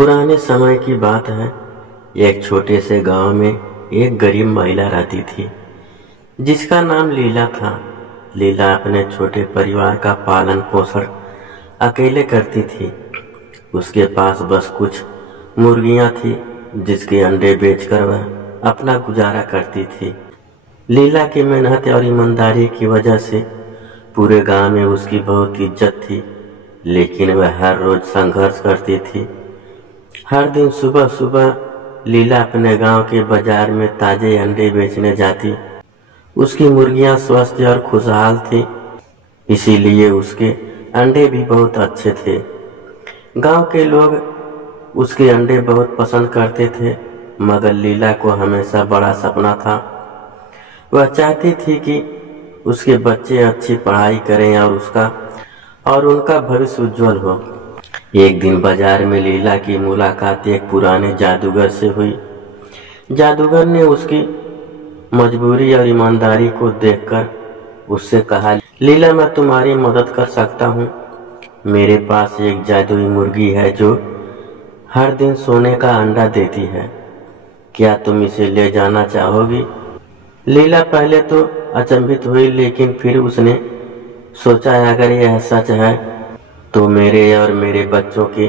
पुराने समय की बात है। एक छोटे से गांव में एक गरीब महिला रहती थी जिसका नाम लीला था। लीला अपने छोटे परिवार का पालन पोषण अकेले करती थी। उसके पास बस कुछ मुर्गियां थी जिसके अंडे बेचकर वह अपना गुजारा करती थी। लीला की मेहनत और ईमानदारी की वजह से पूरे गांव में उसकी बहुत इज्जत थी, लेकिन वह हर रोज संघर्ष करती थी। हर दिन सुबह सुबह लीला अपने गांव के बाजार में ताजे अंडे बेचने जाती। उसकी मुर्गियां स्वस्थ और खुशहाल थी, इसीलिए उसके अंडे भी बहुत अच्छे थे। गांव के लोग उसके अंडे बहुत पसंद करते थे, मगर लीला को हमेशा बड़ा सपना था। वह चाहती थी कि उसके बच्चे अच्छी पढ़ाई करें और उनका भविष्य उज्जवल हो। एक दिन बाजार में लीला की मुलाकात एक पुराने जादूगर से हुई। जादूगर ने उसकी मजबूरी और ईमानदारी को देखकर उससे कहा, लीला, मैं तुम्हारी मदद कर सकता हूँ। मेरे पास एक जादुई मुर्गी है जो हर दिन सोने का अंडा देती है। क्या तुम इसे ले जाना चाहोगी? लीला पहले तो अचंभित हुई, लेकिन फिर उसने सोचा, अगर यह सच है तो मेरे और मेरे बच्चों के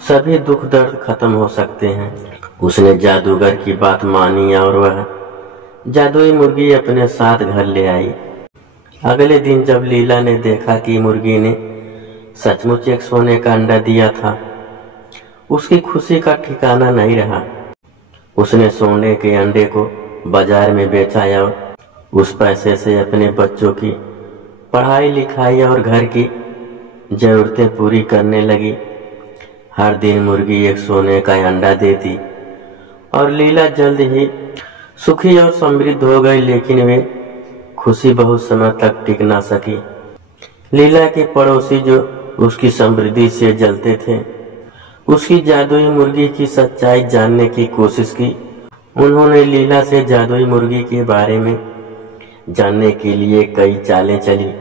सभी दुख दर्द खत्म हो सकते हैं। उसने जादूगर की बात मानी और वह जादुई मुर्गी अपने साथ घर ले आई। अगले दिन जब लीला ने देखा कि मुर्गी ने सचमुच एक सोने का अंडा दिया था, उसकी खुशी का ठिकाना नहीं रहा। उसने सोने के अंडे को बाजार में बेचा और उस पैसे से अपने बच्चों की पढ़ाई लिखाई और घर की जरूरतें पूरी करने लगी। हर दिन मुर्गी एक सोने का अंडा देती और लीला जल्द ही सुखी और समृद्ध हो गई, लेकिन वे खुशी बहुत समय तक टिक ना सकी। लीला के पड़ोसी जो उसकी समृद्धि से जलते थे, उसकी जादुई मुर्गी की सच्चाई जानने की कोशिश की। उन्होंने लीला से जादुई मुर्गी के बारे में जानने के लिए कई चालें चली,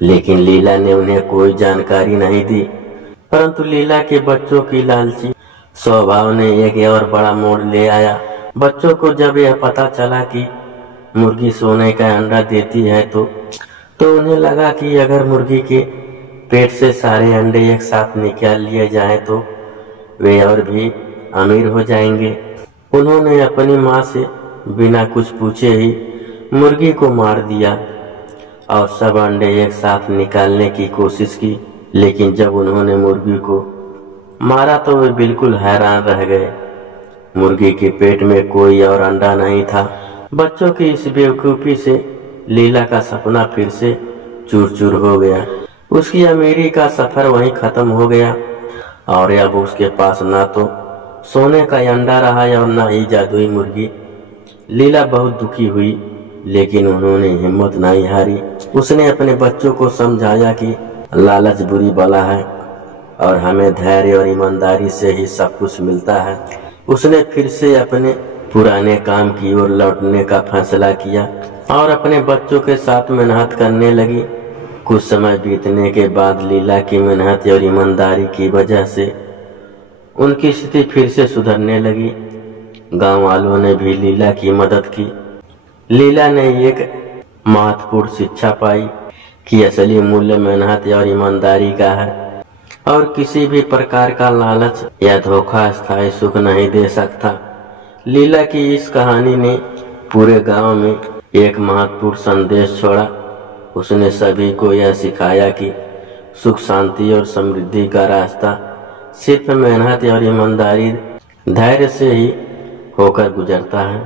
लेकिन लीला ने उन्हें कोई जानकारी नहीं दी। परंतु लीला के बच्चों की लालची स्वभाव ने एक और बड़ा मोड़ ले आया। बच्चों को जब यह पता चला कि मुर्गी सोने का अंडा देती है तो उन्हें लगा कि अगर मुर्गी के पेट से सारे अंडे एक साथ निकाल लिए जाएं तो वे और भी अमीर हो जाएंगे। उन्होंने अपनी माँ से बिना कुछ पूछे ही मुर्गी को मार दिया और सब अंडे एक साथ निकालने की कोशिश की, लेकिन जब उन्होंने मुर्गी को मारा तो वे बिल्कुल हैरान रह गए। मुर्गी के पेट में कोई और अंडा नहीं था। बच्चों की इस बेवकूफ़ी से लीला का सपना फिर से चूर चूर हो गया। उसकी अमीरी का सफर वहीं खत्म हो गया और अब उसके पास ना तो सोने का अंडा रहा और ना ही जादुई मुर्गी। लीला बहुत दुखी हुई, लेकिन उन्होंने हिम्मत नहीं हारी। उसने अपने बच्चों को समझाया कि लालच बुरी बला है और हमें धैर्य और ईमानदारी से ही सब कुछ मिलता है। उसने फिर से अपने पुराने काम की ओर लौटने का फैसला किया और अपने बच्चों के साथ मेहनत करने लगी। कुछ समय बीतने के बाद लीला की मेहनत और ईमानदारी की वजह से उनकी स्थिति फिर से सुधरने लगी। गांव वालों ने भी लीला की मदद की। लीला ने एक महत्वपूर्ण शिक्षा पाई कि असली मूल्य मेहनत और ईमानदारी का है और किसी भी प्रकार का लालच या धोखा स्थायी सुख नहीं दे सकता। लीला की इस कहानी ने पूरे गांव में एक महत्वपूर्ण संदेश छोड़ा। उसने सभी को यह सिखाया कि सुख, शांति और समृद्धि का रास्ता सिर्फ मेहनत और ईमानदारी, धैर्य से ही होकर गुजरता है।